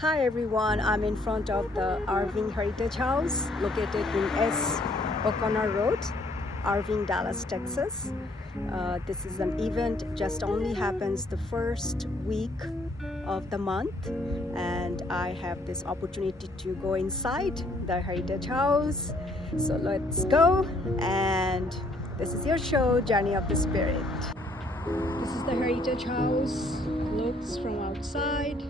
Hi everyone, I'm in front of the Irving Heritage House located in S. O'Connor Road, Irving, Dallas, Texas. This is an event just only happens the first week of the month, and I have this opportunity to go inside the Heritage House. So let's go, and this is your show, Journey of the Spirit. This is the Heritage House, looks from outside.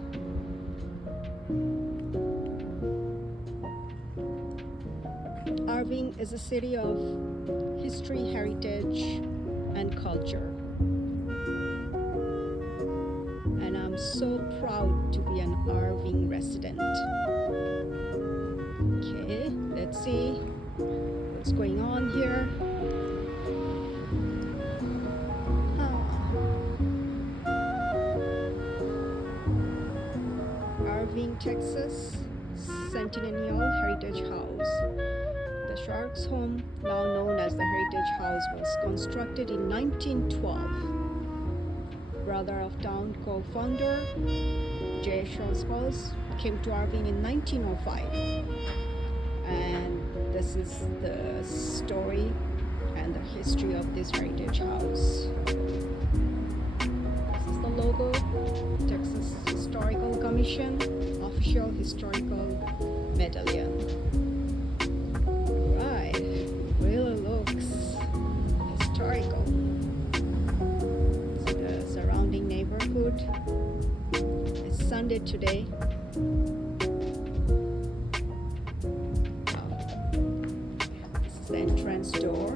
Irving is a city of history, heritage, and culture. And I'm so proud to be an Irving resident. Okay, let's see what's going on here. Irving, Texas, Centennial Heritage House. The Sharks' home, now known as the Heritage House, was constructed in 1912. Brother of town co-founder J. Schulze came to Irving in 1905. And this is the story and the history of this Heritage House. This is the logo, Texas Historical Commission, official historical medallion. Historical. So the surrounding neighborhood. It's Sunday today. This is the entrance door.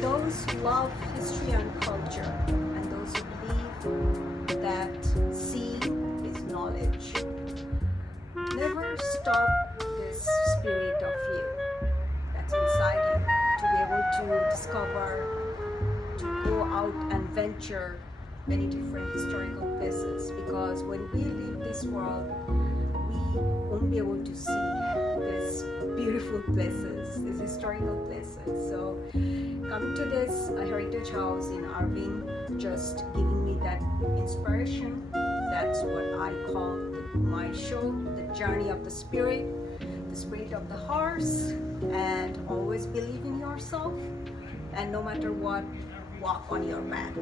Those who love history and culture, and those who believe that seeing is knowledge, never stop spirit of you that's inside you to be able to discover, to go out and venture many different historical places, because when we leave this world we won't be able to see these beautiful places, these historical places. So coming to this Heritage House in Irving just giving me that inspiration. That's what I call my show, the Journey of the Spirit, the spirit of the horse. And always believe in yourself, and no matter what, walk on your path.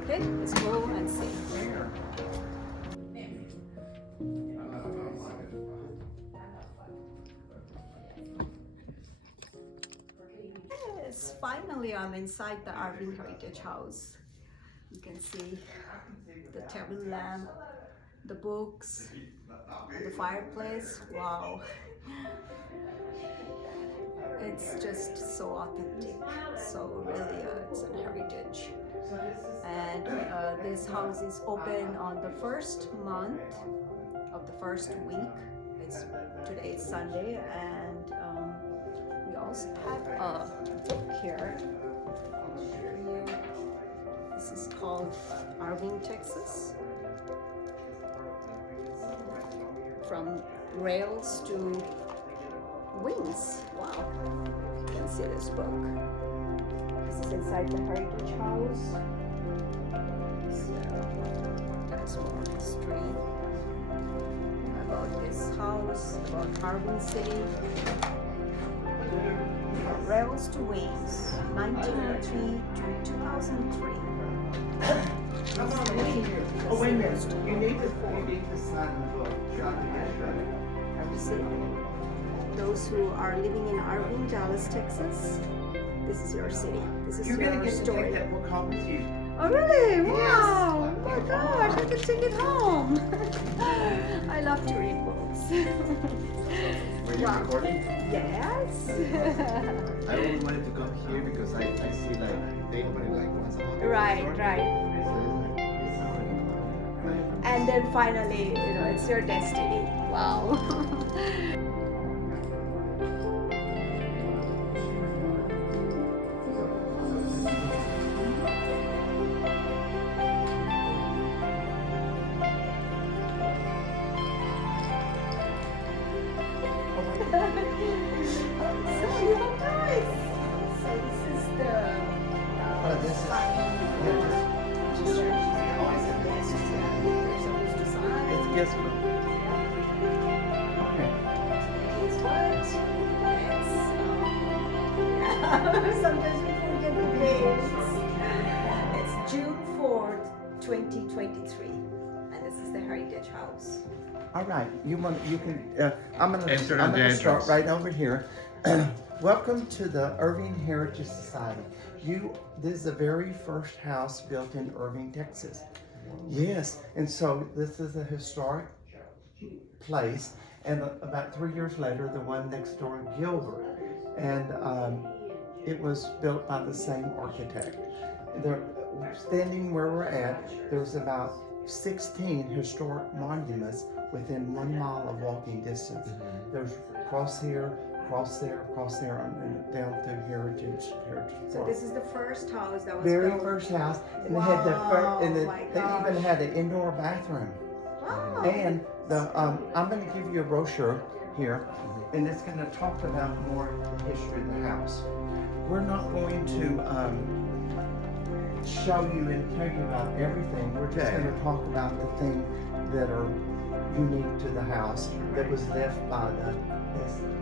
Okay, let's go and see. Yes, finally I'm inside the Irving Heritage House. You can see the table lamp, the books, and the fireplace. Wow. It's just so authentic, so really it's a heritage. And this house is open on the first month of the first week. Today is Sunday, and we also have a book here. This is called Irving, Texas. From rails to wings. Wow, you can see this book. This is inside the Heritage House. So that's more history about this house, about Irving City. Rails to Wings, 1903 to 2003. Oh, wait a minute. You need to sign the book. Those who are living in Irving, Dallas, Texas, this is your city. This is You're your gonna get to story. take that book home with you. Oh really? Yes. Wow! Oh my gosh, I could take it home. I love to read books. Were you recording? Yes. I only wanted to come here because I see like they open it like once a month. Right. And then finally, it's your destiny. Wow. So this is the This is Yes, ma'am. Okay. Is what? Sometimes we forget the dates. It's June 4th, 2023. And this is the Heritage House. All right. You can. I'm gonna Enter I'm on the gonna start entrance. right over here. Welcome to the Irving Heritage Society. This is the very first house built in Irving, Texas. Yes, and so this is a historic place, and about 3 years later, the one next door, Gilbert, and it was built by the same architect. Standing where we're at, there's about 16 historic monuments within 1 mile of walking distance. There's cross here, cross there, and down through Heritage. So this is the first house that was Very built. first house, and Wow, it had the my they even gosh. had an indoor bathroom. Wow. And I'm going to give you a brochure here, and it's going to talk about more the history of the house. We're not going to show you and tell you about everything. We're just going to talk about the things that are unique to the house that was left by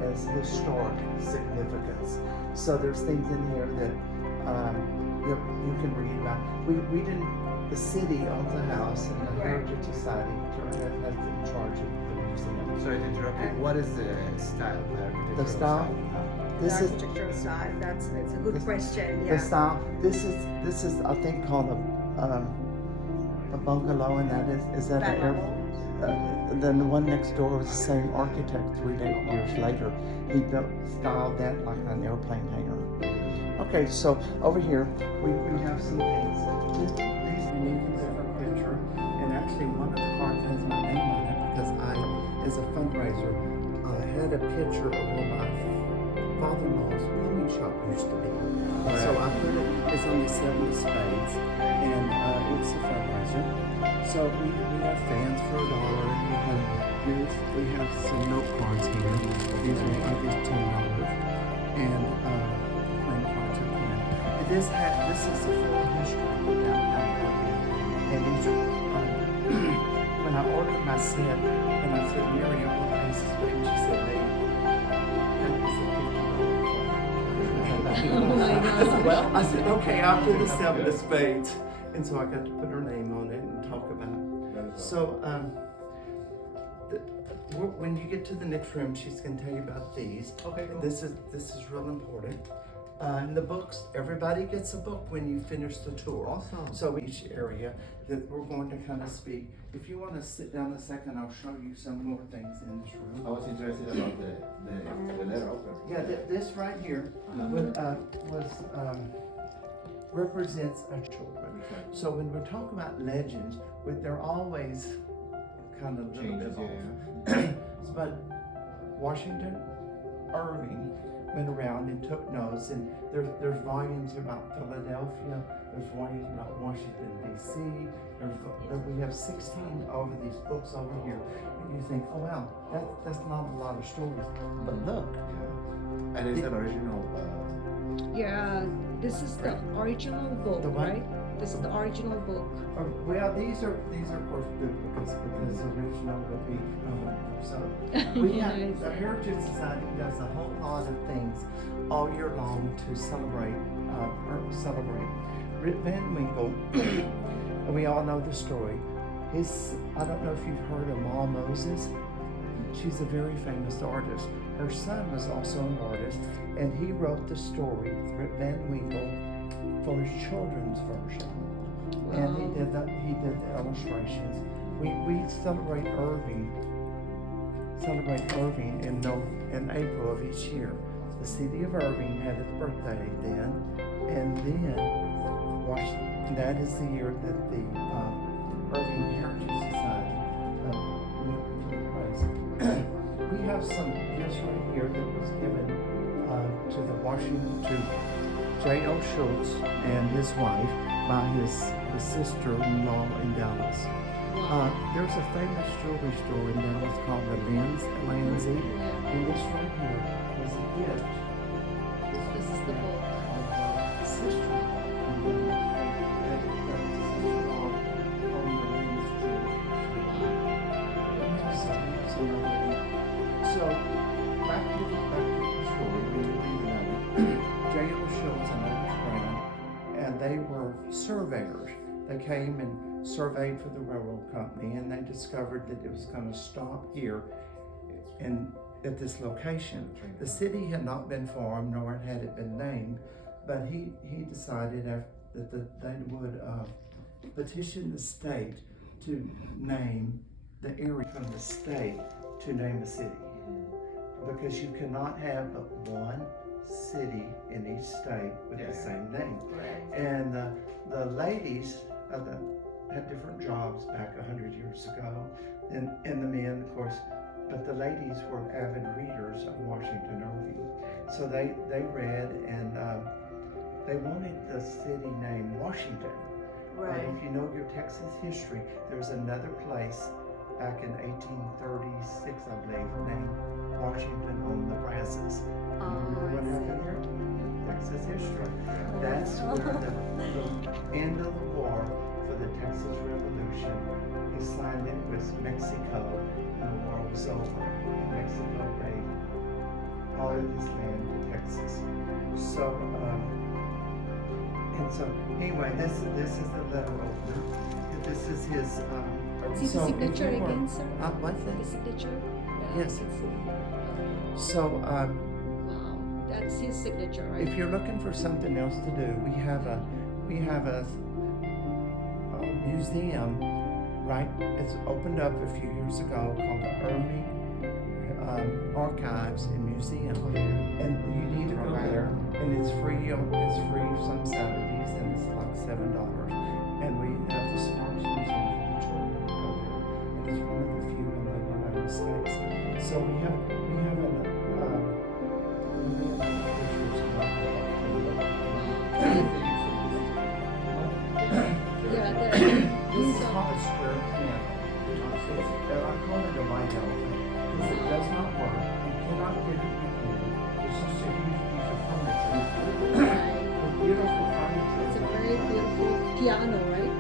as historic significance. So there's things in here that you can read about. We didn't. The city owns the house, and the Heritage Society has in charge of the museum. Sorry to interrupt you. What is the style? The style? This The is architectural style. That's a good question. the Yeah. style. This is I think called a bungalow, and that is that an air. Then the one next door was the same architect 3 years later. He styled that like an airplane hangar. Okay, so over here we have some things. These unique and different picture, and actually one of the cards has my name on it because I, as a fundraiser, had a picture of where my father-in-law's plumbing shop used to be. So I put it's on the 7 of spades, and it's a fundraiser. So we have fans for $1. We have some note cards here. These are $10, and playing cards are $10. And this is the full history of downtown Irving. And these are when I ordered my set, and I said, Mary, I want Ace of Spades. She said, well, I said, okay, I'll do the 7 of spades. And so I got to put her name on it and talk about it. So, when you get to the next room, she's going to tell you about these. Okay, cool. This is real important. And the books, everybody gets a book when you finish the tour. Awesome. So each area that we're going to kind of speak. If you want to sit down a second, I'll show you some more things in this room. I was interested about the letter opener. Yeah, this right here represents our children. So when we talk about legends, they're always kind of a little bit off. But Washington Irving went around and took notes, and there's volumes about Philadelphia, there's volumes about Washington D.C. We have 16 of these books over here, and you think, oh wow, that's not a lot of stories. But look, And it's an original. Yeah, this is the original book, The what? right? This is the original book. well, these are of course duplicates because the original would be so. We have the Heritage Society does a whole lot of things all year long to celebrate. Rip Van Winkle, we all know the story. I don't know if you've heard of Ma Moses. She's a very famous artist. Her son was also an artist, and he wrote the story, Rip Van Winkle, for his children's version. And he did the illustrations. We celebrate Irving in April of each year. The City of Irving had its birthday then, and then that is the year that the Irving Heritage Society went to the place. We have some gifts right here that was given to J.O. Schulze and his wife by his sister-in-law in Dallas. There's a famous jewelry store in Dallas called the Landsey, and this right here was a gift. This is the book. they came and surveyed for the railroad company, and they discovered that it was going to stop here and at this location. The city had not been formed, nor had it been named, but he decided that they would petition the state to name the area from the state to name a city. Because you cannot have but one city in each state with the same name. And the ladies had different jobs back 100 years ago, and the men, of course, but the ladies were avid readers of Washington Irving. So they read, and they wanted the city named Washington. Right. If you know your Texas history, there's another place back in 1836, I believe, named Washington on the Brazos. Remember what happened here? Texas history. That's where the end of the war for the Texas Revolution, he signed it with Mexico, and the war was over. And Mexico gave all of this land to Texas. So, and so anyway, this is the letter opener. This is his. See the signature again, sir? What's that? The signature? Yes. So, Wow, that's his signature, right? if you're looking for something else to do, we have a museum, right? It's opened up a few years ago called the Irving Archives and Museum, and you need to go there. And it's free. It's free some Saturdays, and it's like $7. And we have the Sparks Museum for the children to go there, and it's one of the few in the United States. So we have this is called a square piano. I call it a white elephant because it does not work. You cannot get it repaired. It's just a huge piece of furniture. With beautiful furniture. It's a very beautiful piano, right?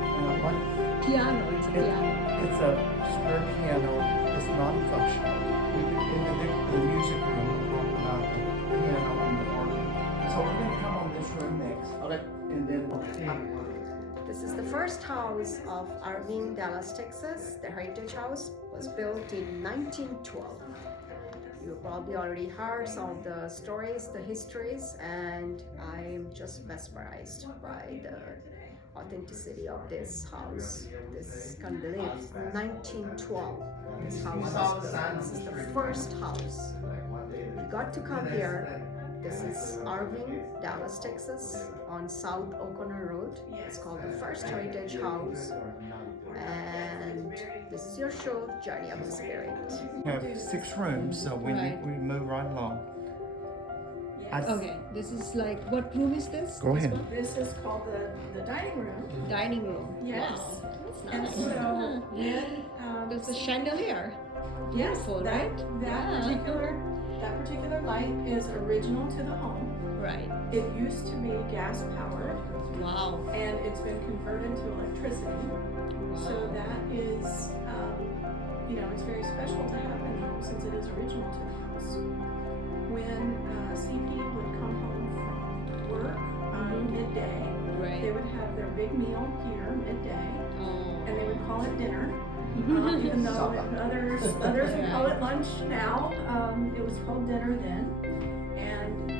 What? Piano, it's a piano. It's a square piano. It's non-functional. In the music room, we talk about the piano and the organ. So we're going to come on this room next. Okay. And then This is the first house of Irving, Dallas, Texas. The Heritage House was built in 1912. You probably already heard some of the stories, the histories, and I'm just mesmerized by the authenticity of this house. This can't believe 1912. This house was built. This is the first house. You got to come here. This is Irving, Dallas, Texas, on South O'Connor Road. It's called the First Heritage House. And this is your show, Journey of the Spirit. we have 6 rooms, so we move right along. Okay, this is like, what room is this? Go This ahead. one? This is called the dining room. Dining room. Yes. Wow, that's And nice. so when There's a chandelier. yes, Beautiful, that right? that particular light is original to the home. Right. It used to be gas powered Wow. and it's been converted to electricity. So that is it's very special to have in the home since it is original to the house. When CP would come home from work midday, Right. they would have their big meal here midday. Oh. And they would call it dinner, even though others would call it lunch now. It was called dinner then, and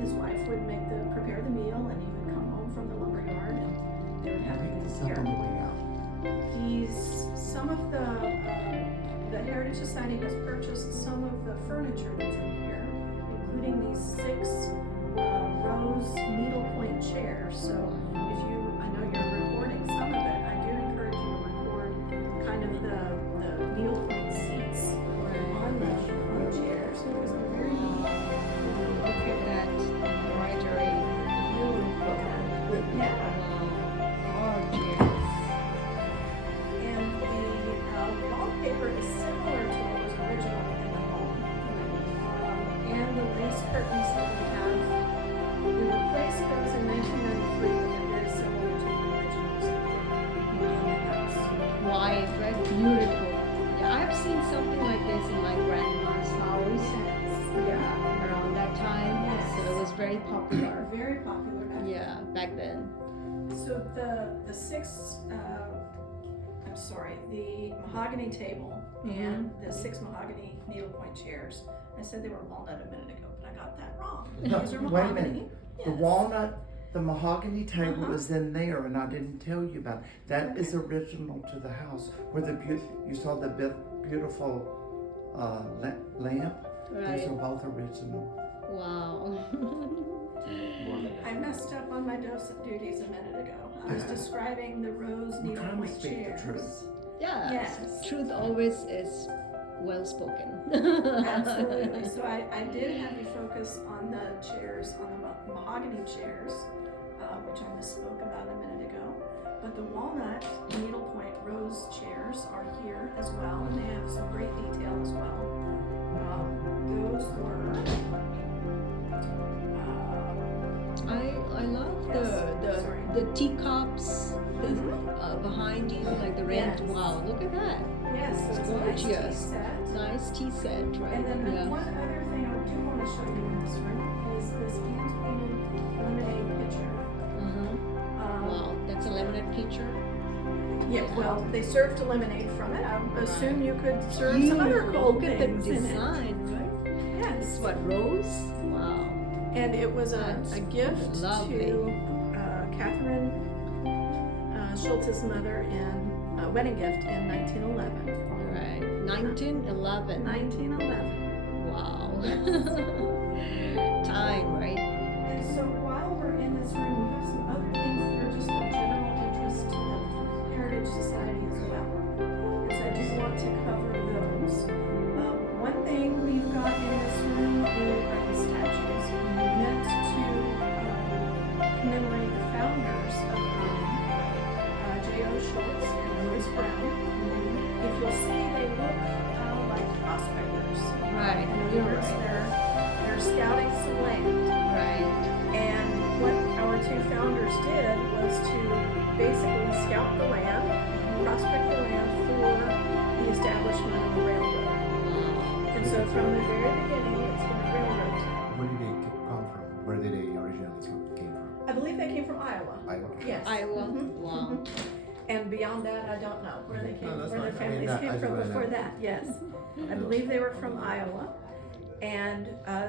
his wife would prepare the meal, and he would come home from the lumber yard, and they would have things here. Some of the Heritage Society has purchased some of the furniture that's in here, including these 6 rose needlepoint chairs. So I know you're recording some of it. I do encourage you to record kind of the needlepoint seats on the chairs because they're very neat. Look at that embroidery. Beautiful. Yeah. Gorgeous. And the wallpaper is similar to what was original in the home. And the lace curtains that we have, we replaced those in 1993, but they're very similar to the originals that were in the house. White, right? Beautiful. Yeah, I've seen something like this in my grandma's house Yeah, around that time. Yes. So it was very popular. very popular back then. Yeah, back then. So the six, the mahogany table and the 6 mahogany needlepoint chairs. I said they were walnut a minute ago, but I got that wrong. No, These are wait a mahogany. minute. Yes. The walnut, the mahogany table Uh-huh. is in there, and I didn't tell you about it. That is original to the house. Where you saw the beautiful lamp. Those Right. are both original. Wow. I messed up on my docent duties a minute ago. I was describing the rose I'm trying to needlepoint speak the chairs. truth. Yeah. Yes. Truth always is well spoken. Absolutely. So I did have you focus on the chairs, on the mahogany chairs, which I misspoke about a minute ago. But the walnut needlepoint rose chairs are here as well, and they have some great detail as well. Those were. I love Yes, sorry. the teacups behind you, like the red. Yes. Wow, look at that. Yes, so It's it's a nice tea gorgeous. set. Nice tea set, right? And then Yeah. one other thing I do want to show you in this room is this hand-painted lemonade pitcher. Uh-huh. Wow, that's a lemonade pitcher. Yeah, well, they served lemonade from it. I assume you could serve You some other cold look at the things in it. design, right? Yes, It's what, rose? Wow. and it was a That's gift lovely. to Catherine Schulze's mother in a wedding gift in 1911. Right. 1911. 1911. Wow. Time, right? And so while we're in this room, we have some other things that are just of general interest to the Heritage Society as well. And so I do want to cover those. One thing we've got in this room are the statues meant to commemorate the founders of Irving, J.O. Schulze and Louis Brown. If you'll see, they look like prospectors. Right. In other You're words, right. they're scouting some land. Right. And what our 2 founders did was to basically scout the land, prospect the land for the establishment of the railroad. And so from the very beginning, it's been a railroad town. Where did they come from? Where did they originally came from? I believe they came from Iowa. Iowa. Yes. Iowa. Mhm. Wow. And beyond that, I don't know where they came, No, that's where their fine. I mean, families I came just from wanna before know. that. Yes, I believe they were from Iowa. And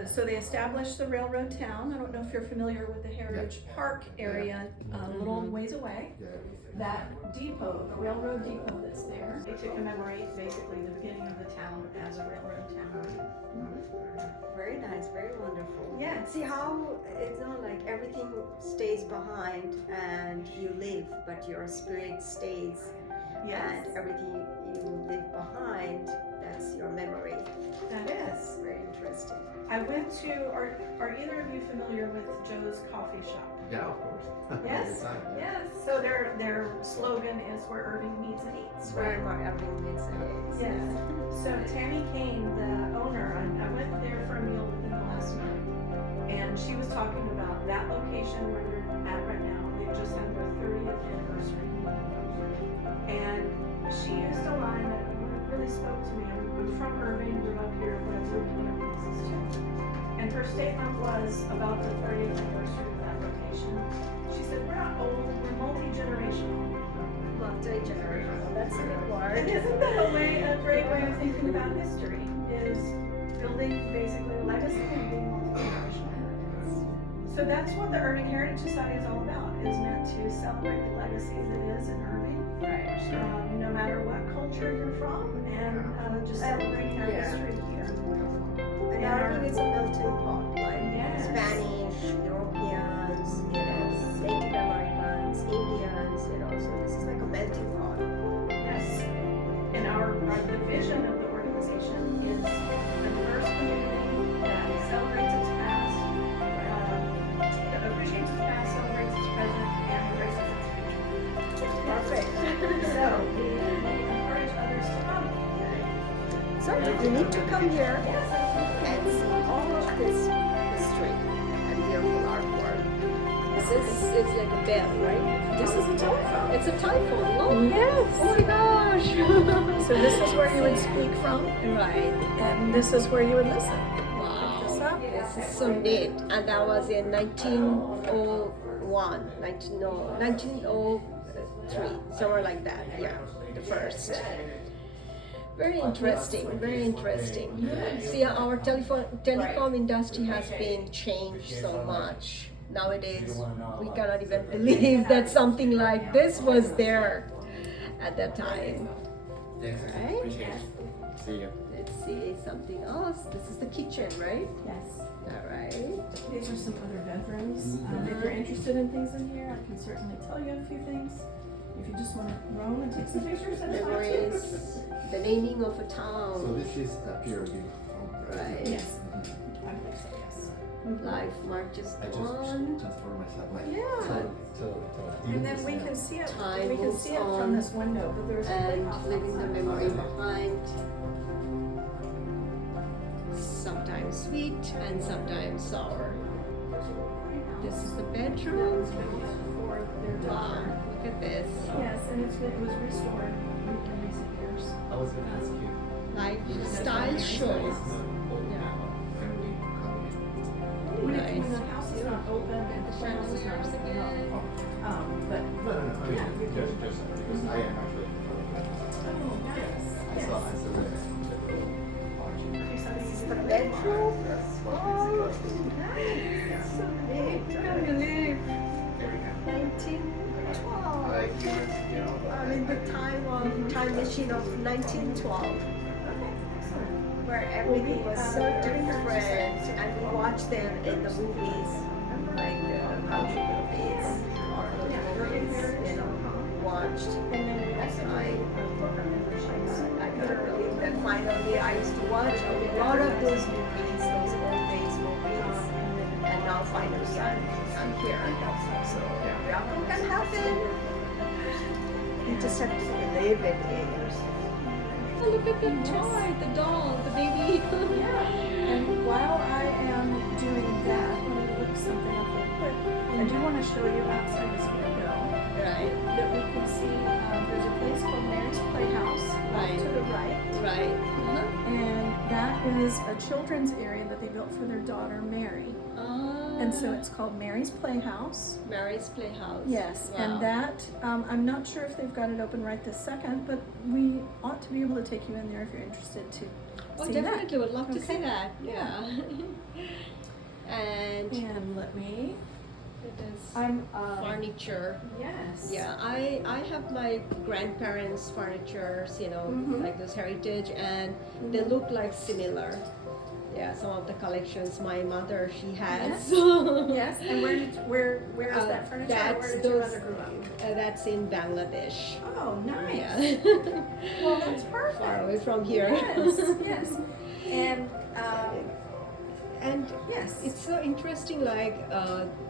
so they established the railroad town. I don't know if you're familiar with the Heritage Park area, a little ways away. Yeah. That depot, the railroad depot that's there, to commemorate basically the beginning of the town as a railroad town. Very nice, very wonderful. Yeah. See how it's not like everything stays behind and you live, but your spirit stays. Yes, And everything you leave behind, that's your memory. that is. Very interesting. I went to, are either of you familiar with Joe's Coffee Shop? Yeah, of course. Yes, All the time, yeah. yes. So their slogan is where Irving meets and eats, Where right? everything meets and is. Yes. So Tammy Kane, the owner, I went there for a meal within the last month, and she was talking about that location where they're at right now. They just had their 30th anniversary. And she used a line that really spoke to me. I'm from Irving, grew up here, but I've lived in other places too. And her statement was about the 30th anniversary of that location. She said, we're not old, we're multi-generational. Multi-generational, that's a good word. And isn't that a great way of thinking about history, is building basically a legacy and being multi-generational. So that's what the Irving Heritage Society is all about, is meant to celebrate the legacy that is in Irving. Right. No matter what culture you're from, and just celebrating our Yeah. history here. And Irving is a melting pot, like Yes. Spanish, Europeans, Native Americans, Indians, so this is like a melting pot. Yes. And the vision of the organization is a diverse community that celebrates its past, that appreciates its past, celebrates its present, and embraces its future. Perfect. So we encourage others to come. So you need to come here Yes, and see all of this history and beautiful artwork. This is like a bell, right? this is a telephone. It's a telephone. Look. Yes. Oh my gosh. So this is where you would speak from, Right. and this is where you would listen. Wow. This up. This is so neat. And that was in 1901. 1901, 1903, somewhere like that. Yeah, the first. Very interesting, very interesting. See, our telecom industry has been changed so much. Nowadays, we cannot even believe that something like this was there at that time. Right? See you. Let's see something else. This is the kitchen, right? Yes. All right. These are some other bedrooms. If you're interested in things in here, I can certainly tell you a few things. If you just want to roam and take some pictures, that's fine too. Memories, the naming of a So town. this is a pyramid. Right. Yes. I believe so, yes. Life marches I just on. transform myself like Yeah. to And then we can see it. Time We can moves see it on, from this window, but there's a And house leaving the outside. memory behind. Sometimes sweet and sometimes sour. This is the bedroom. For their Wow, daughter. look at this. Yes, and it was restored in recent years. I was gonna ask you. Lifestyle shows. When Nice. the house is not open and the house is not Chandeliers again. but No. I mean, Yeah. just because I am actually. oh, nice. I saw the This is the bedroom. Oh, nice. So big. I can't believe 1912. I mean the time machine of 1912. Where everything was so different, and we watched them in the movies, like the country movies or the movies, watched. I couldn't believe that finally I used to watch a lot of those movies, those old days movies, and now finally I'm here. So miracle can happen. You just have to believe it. Oh, look at the toy, the doll, the baby. Yeah. And while I am doing that, let me look something up real quick. I do want to show you outside this window Right, that we can see there's a place called Mary's Playhouse Right. off to the right. right. And that is a children's area that they built for their daughter Mary. And so it's called Mary's Playhouse. Mary's Playhouse. Yes, Wow. and that, I'm not sure if they've got it open right this second, but we ought to be able to take you in there if you're interested to Oh, see definitely would love to Okay. see that. Yeah. And that. And let me, it is I'm, furniture. yes. Yeah, I have like grandparents' furnitures, Mhm. like those heritage, and they look like similar. Yeah, some of the collections my mother she has. Yes, and where is that furniture? Where That's did your those. mother grow up? That's in Bangladesh. Oh, nice. Yeah. Well, that's perfect. Far away from here. Yes, yes. And, And yes. it's so interesting, like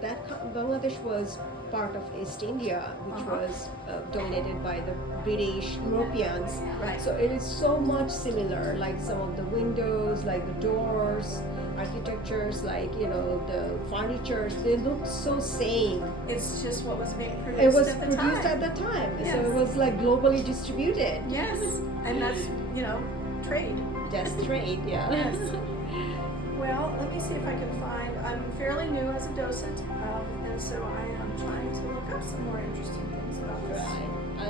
Bangladesh was part of East India, which Uh-huh. was dominated by the British Europeans. Right. So it is so much similar, like some of the windows, like the doors, architectures, like the furnitures. They look so same. It's just what was being produced It was at the produced time. at the time, so Yes. it was like globally distributed. Yes, and that's, trade. Just trade, yeah. Yes. Well, let me see if I can find, I'm fairly new as a docent, and so I am trying to look up some more interesting things about this. Right. I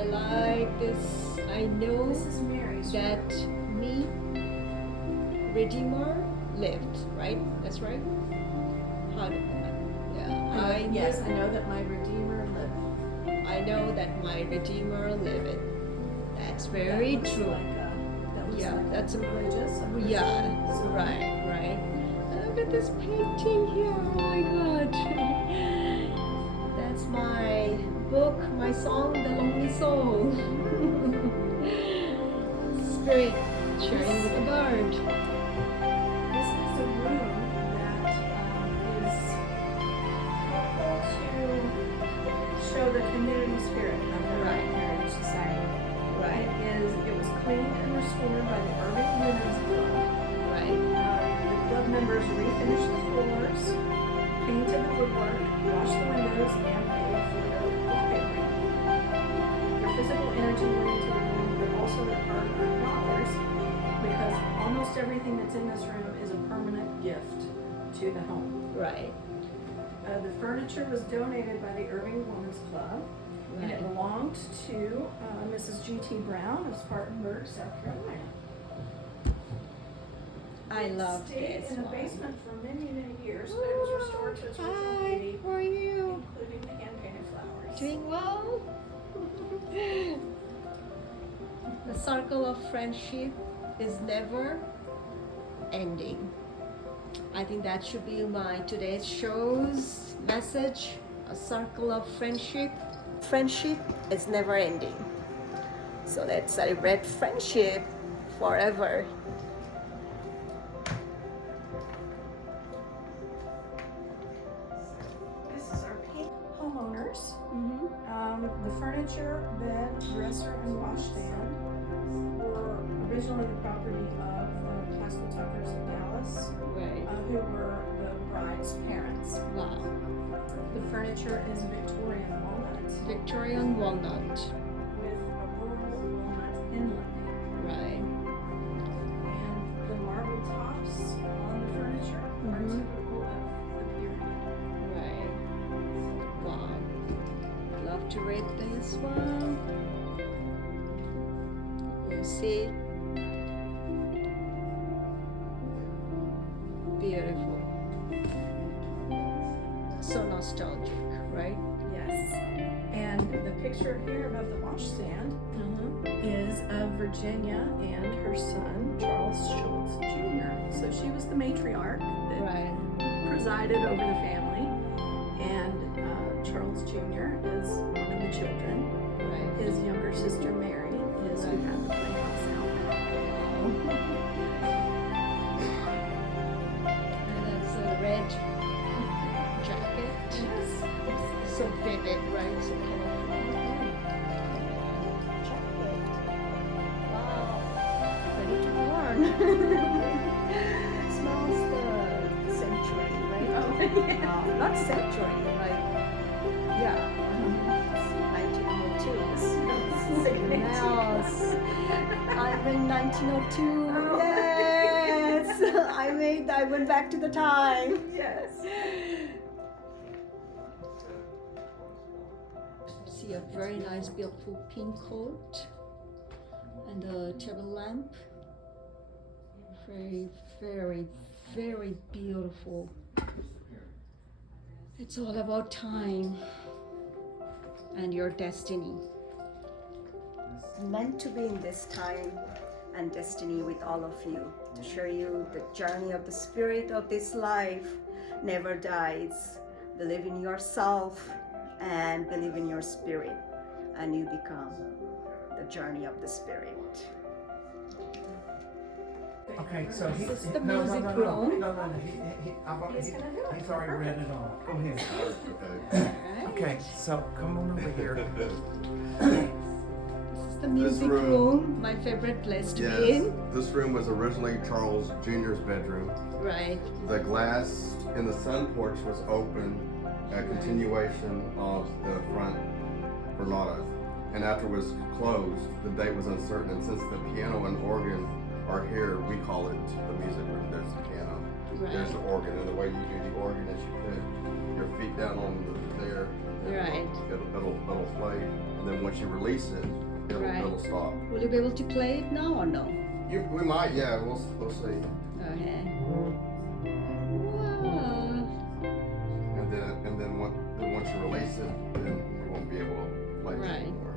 like this. I know This is Mary's. that me, Redeemer, lived, right? That's right? How did yeah. Yes, I know that my Redeemer lived. I know that my Redeemer lived. That's very That looks true. Like that looks Yeah, like that's a bridges. yeah, So- right. Look at this painting here. Oh my god. That's my book, my song, The Lonely Soul. Spirit sharing with the bird. This is a room that is helpful to show the community spirit of the Right. Heritage Society. Right, It was cleaned and restored by the Irving Women's Club. right. The club members refinished the floors, painted the woodwork, washed the windows, and paid for the wallpaper. Your physical energy went into the room, but also the $100 because almost everything that's in this room is a permanent gift to the home. Right. The furniture was donated by the Irving Women's Club, and it Right. belonged to Mrs. G.T. Brown of Spartanburg, South Carolina. I love Stayed this in the one. basement for many, many years, but it was restored to its original Hi, beauty, how are you? including the hand-painted flowers. Doing well? The circle of friendship is never ending. I think that should be my today's show's message. A circle of friendship. Friendship is never ending. So let's celebrate friendship forever. This is our paint. Homeowners, Mm-hmm. the furniture, bed, dresser, and washstand were originally the property of the Pascal Tuckers in Dallas, Right. who were the bride's parents. Wow. The furniture is Victorian walnut Victorian walnut. with a rural walnut inlay. Right. And the marble tops on the furniture are Mhm. typical of the period. Right. Wow. Love to read this one. You see? Beautiful. So nostalgic, right? Yes. And the picture here above the washstand is of Virginia and her son, Charles Schulze Jr. So she was the matriarch that Right. presided over the family, and Charles Jr. is one of the children. Right. His younger sister Mary is who had the playhouse out back. And that's a red jacket. Yes. So vivid, right? So colorful. Jacket. Wow. Ready to burn. Smells the century, right? Oh, yeah. Not century, right? Yeah. 1902. Smells. I'm in 1902. Oh. Yes. I went back to the time. Yes. See a very nice, beautiful pink coat and a table lamp. Very, very, very beautiful. It's all about time and your destiny. Meant to be in this time and destiny with all of you to show you the journey of the spirit of this life never dies. Believe in yourself and believe in your spirit, and you become the journey of the spirit. Okay, so he, This is the no, music no, no, room. no, no, no, I've already, He's gonna do it. he's already read it all. Go ahead. Alright. Okay, so come on over here. This is the music room- room, my favorite place to be Yes, in. this room was originally Charles Jr.'s bedroom. Right. The glass in the sun porch was open, a continuation of the front Bernardo. And after it was closed, the date was uncertain. And since the piano and organ are here, we call it the music room. There's the piano, there's the organ, and the way you do the organ is you put your feet down on there, and Right. it'll play, and then once you release it, Right. it'll stop. Will you be able to play it now or no? We might, yeah, we'll see. Okay. Wow. And then once you release it, then you won't be able to play it Right. anymore.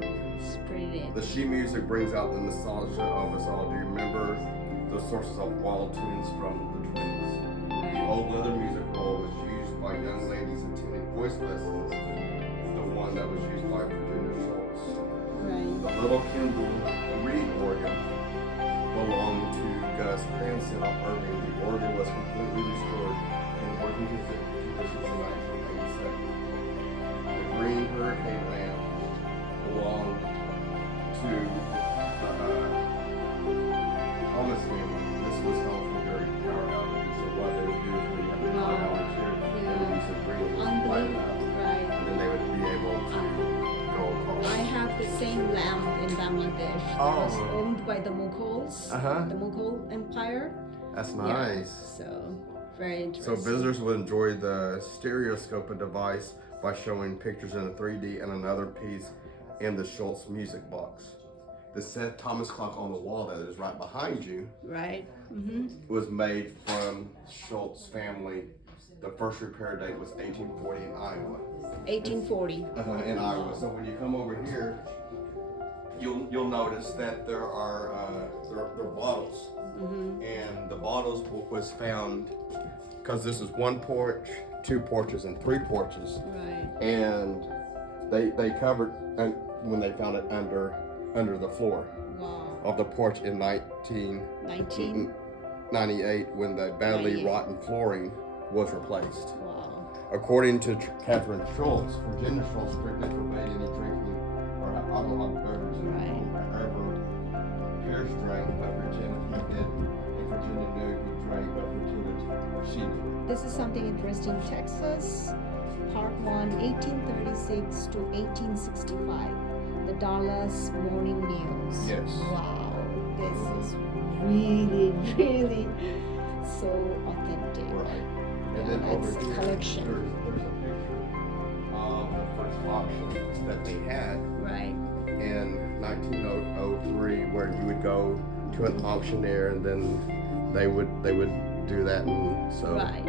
It's pretty. The sheet music brings out the nostalgia of us all. Do you remember the sources of wild tunes from the 20s? The old leather music roll was used by young ladies attending voice lessons. The one that was used by Virginia Schulze. Right. The Little Kindle reed organ belonged to Gus Cranston of Irving. The organ was completely restored in working conditions in 1987. The green hurricane lamp belonged to Thomas family. This was held for very power outages. So what they would do is when you have a power outage here, they would use the green to light it up. Right. And then they would be able to go across. I have the same lamp in Bangladesh. It was owned by the Mughals, Uh-huh. the Mughal Empire. That's Yeah, nice. so Very So interesting. visitors would enjoy the stereoscopic device by showing pictures in a 3D and another piece in the Schulze music box. The St. Thomas clock on the wall that is right behind you Right. Mm-hmm. was made from Schulze family. The first repair date was 1840 in Iowa. 1840. In Iowa. So when you come over here, you'll notice that there are bottles, and the bottles was found because this is one porch, two porches, and three porches, Right. and they covered and when they found it under the floor Wow. of the porch in 1998 19. when the badly 98. rotten flooring was replaced. Wow. According to Catherine Schulze, Virginia Schulze strictly forbade any drinking or alcoholic beverages in Right. wherever heirs drank, but Virginia he did, and Virginia knew he drank, but Virginia she did. This is something interesting. Texas, Part 1, 1836 to 1865. The Dallas morning meals. Yes. Wow. This is really, really so authentic. Right. And Yeah, then over that's here, collection. there's a picture of the first auction that they had Right. in 1903, where you would go to an auctioneer and then they would do that, and so Right.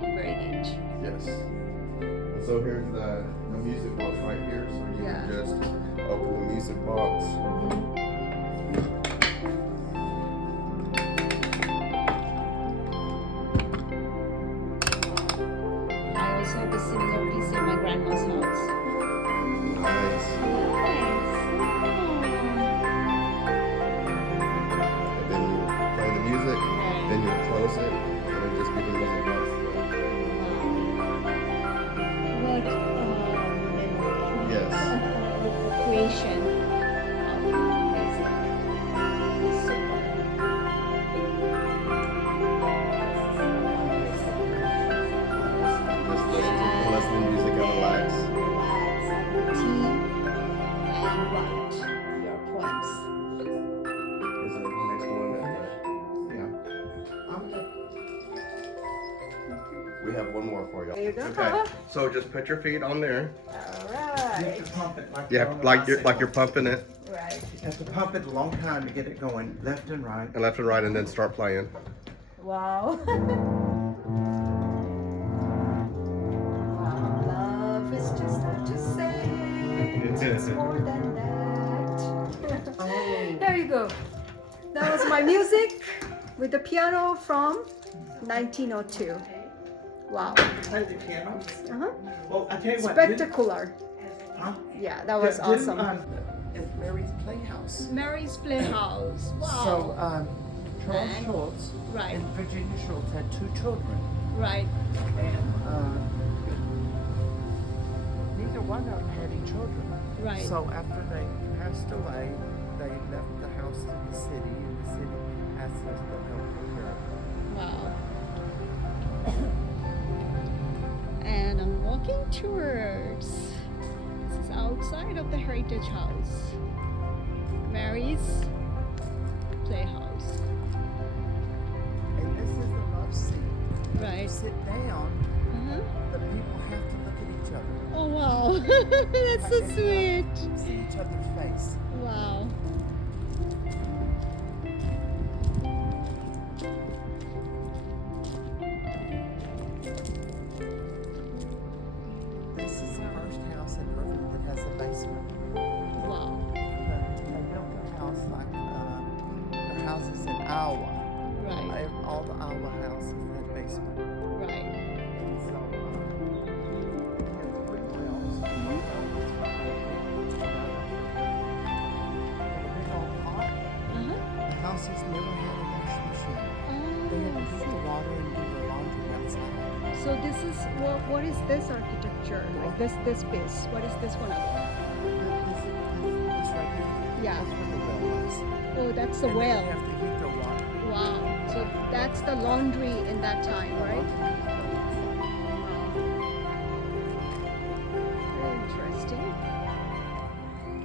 Very neat. yes. And so here's the music box right here. So you Yeah. can just open the music box. I also have a similar piece in my grandma's house. Nice. And then you play the music, then you close it, and it'll just be the music box. What Yes. creation of music. Super. Just listen to music and relax. Tea and write your poems. Here's the next one. Yeah. We have one more for you. There you go. Okay. So just put your feet on there. All You right. have to pump it like Yeah, you're on a like you're bicycle. pumping it, Right. You have to pump it a long time to get it going, left and right. and left and right, and then start playing. Wow. Love is just what you say. It's more than that. There you go. That was my music with the piano from 1902. Wow. Play the piano. Uh-huh. Well, I tell you what. Spectacular. Huh? Yeah, that was Didn't, awesome. It's Mary's Playhouse. Mary's Playhouse. Wow. So, Charles And- Schulze Right. and Virginia Schulze had two children. Right. And neither one of them had any children. Right. So after they passed away, they left the house to the city, and the city asked us to help take care of it. Wow. And I'm walking towards. This is outside of the Heritage House. Mary's Playhouse. And this is the love seat. When you Right. sit down, Uh-huh. the people have to look at each other. Oh wow. That's so sweet. See each other's face. Wow. This is the first house in Irving that has a basement. Wow. They built their house like their houses in Iowa. Right. All the Iowa houses had basement. Right. So, we have three wells. One well is for a big old pot. Uh-huh. The house has never had a washing machine. They had to Oh, heat the water and do their laundry outside. so this is what is this architecture? Like this piece. What is this one of? This right here, Yeah. that's where the well was. Oh, that's the And well. They have to heat their water. Wow. So that's the laundry in that time, right? Very interesting.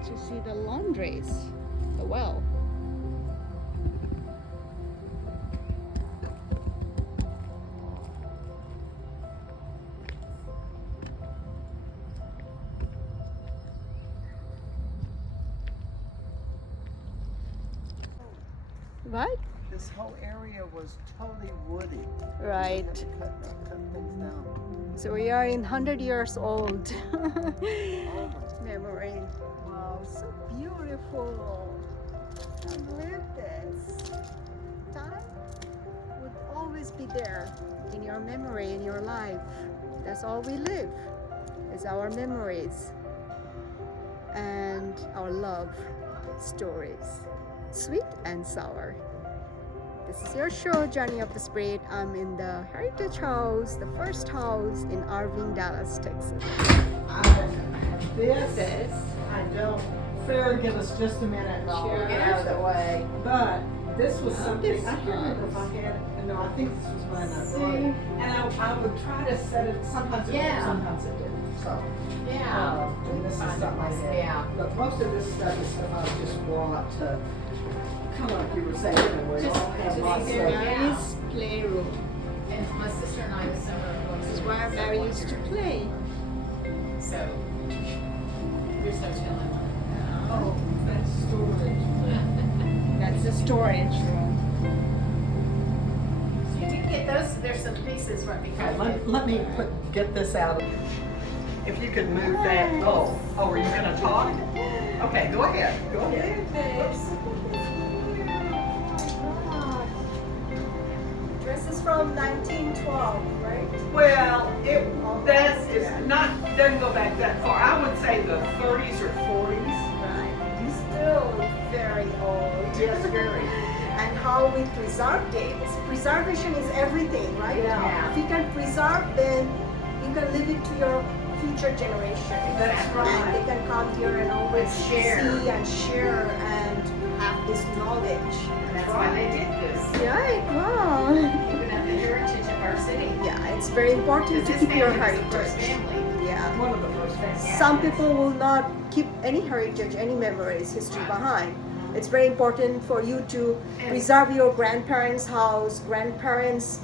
To see the laundries, the well. Right? This whole area was totally woody. Right. We had to cut things down. So we are in 100 years old. Over. Memory. Wow, so beautiful. I live this. Time would always be there in your memory, in your life. That's all we live. It's our memories and our love stories, sweet and sour. This is your show, Journey of the Spirit. I'm in the Heritage House, the first house in Irving, Dallas, Texas. This, I don't, Farah, give us just a minute and I'll get out of the way. But this was something, I can't remember if I had it, no, I think this was when I brought it. And I would try to set it, sometimes it worked, sometimes it didn't, so. And this is something I did. But most of this stuff is stuff I just brought to, kind of like you were saying, we all have lots of. Mary's playroom. And my sister and I this summer are going This is to where Mary used to play. So you're so chilling. Oh, that's storage. That's the storage room. So you can get those. There's some pieces right behind. Let me get this out. If you could move that. Oh, are you gonna talk? Okay, go ahead. Go ahead. This is from 1912, right? Well, that is not, doesn't go back that far. I would say the 30s or 40s. Right. Still very old. Yes, very. And how we preserved it. Preservation is everything, right? Yeah. If you can preserve, then you can leave it to your future generation. That's right. And they can come here and always And share. see and share and have this knowledge. And that's why they did this. Right, wow. Even at the heritage of our city. Yeah, it's very important Because to this keep your family was the first heritage. family. Yeah. One of the first families. Some people will not keep any heritage, any memories, history behind. It's very important for you to preserve your grandparents' house, grandparents,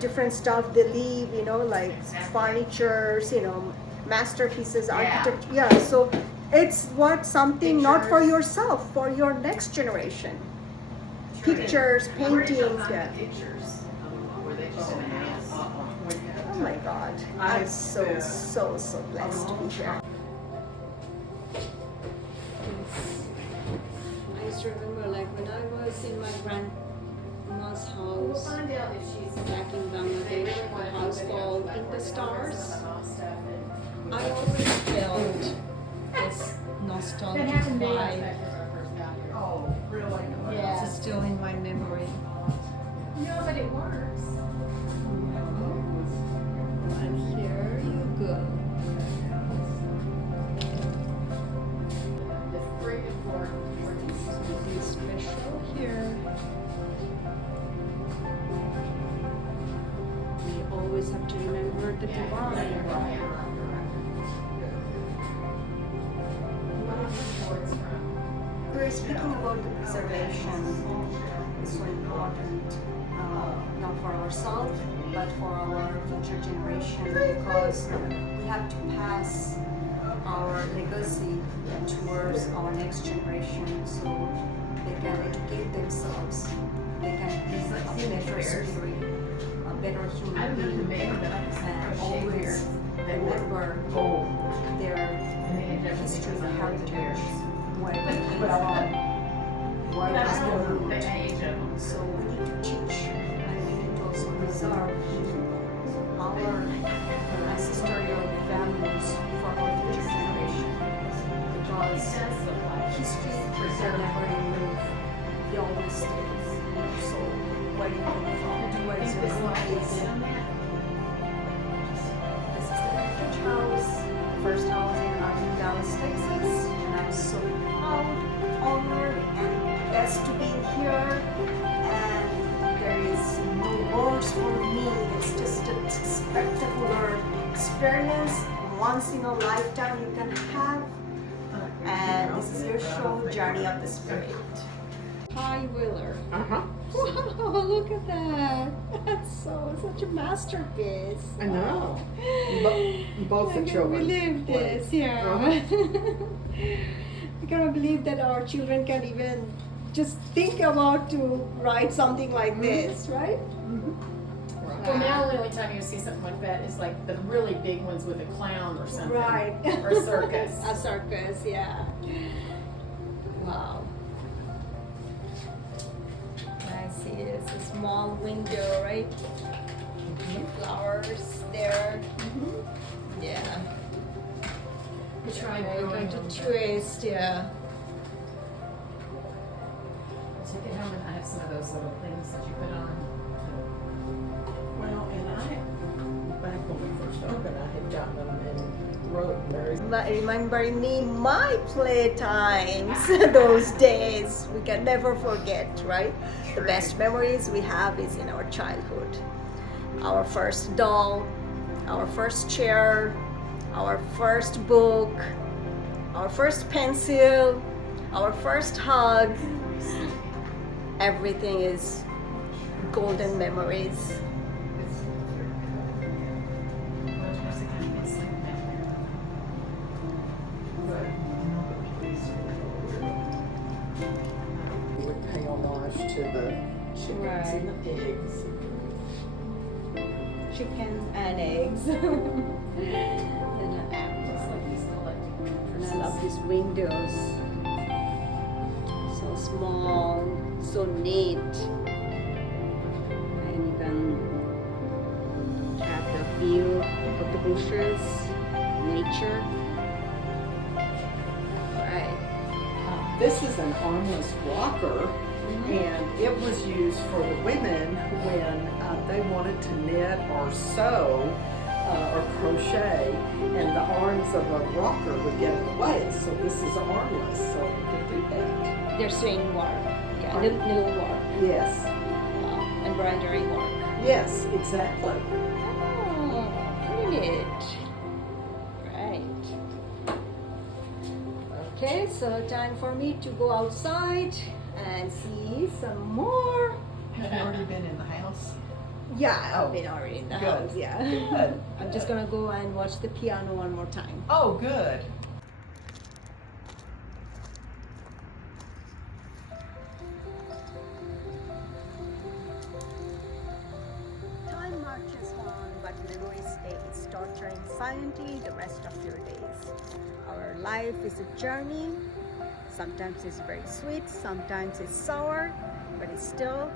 different stuff they leave, like furnitures, masterpieces, architecture. Yeah, so it's something not for yourself, for your next generation. Pictures, paintings, yeah. Pictures. Were they just in the house? Oh my God, I'm so blessed to be here. I used to remember, like when I was in my grandma's We'll house find out if she's back in Bangladesh, a house called In the Stars. I I always felt this nostalgic vibe. Oh, really? Yeah, it's still in my memory. No, but it works. And here you go. The 3 to 4 Something special here. We always have to remember the divine. We're speaking about the preservation. It's so important, not for ourselves, but for our future generation, because we have to pass our legacy towards our next generation, so they can educate themselves, they can be a better spirit, a better human being, and always remember their history, heritage, where they came from, where was their root. So we need to teach and we need to also preserve our ancestral values for our future generation, because history will never remove, it always stays. So where you come from, where is your root is. This is the Heritage House, the first house in Irving, Dallas, Texas, and I'm so proud, honored, and blessed to be here. And there is no words for me. It's just a spectacular experience, once in a lifetime you can have. And this is your show, Journey of the Spirit. Hi, Wheeler. Wow, look at that. That's such a masterpiece. I know. Both I the can't children. believe this, yeah. I cannot believe that our children can even just think about to write something like this, right? Well, now the only time you see something like that is like the really big ones with a clown or something. Right. Or circus. A circus, yeah. Wow. I see it's a small window, right? Flowers there. Yeah. Try I'm going to twist, yeah. Take it home and I have some of those little things that you put on. Well, and back when we first opened, I had gotten them and wrote Mary. Remembering me, my playtimes, those days we can never forget, right? The best memories we have is in our childhood. Our first doll, our first chair, our first book, our first pencil, our first hug. Everything is golden memories. We would pay homage to the chickens and the pigs. Chicken and eggs. And Just like these collecting I mattresses. love these windows. So small, so neat. And you can have the view of the bushes, nature. Right. This is an armless rocker, and it was used for the women when they wanted to knit or sew or crochet, and the arms of a rocker would get in the way. So this is armless, so you can do that. They're sewing work. Yeah, Pardon? little work. Yes, Embroidery work. yes, exactly. Oh, pretty neat. Right. Okay, so time for me to go outside and see some more. Have you already been in the house? Yeah, Oh, I've been already in the good. house, yeah. Good. I'm just gonna go and watch the piano one more time. Oh, good. Time marches on, but memory stays, torturing silently the rest of your days. Our life is a journey. Sometimes it's very sweet, sometimes it's sour, but it's still,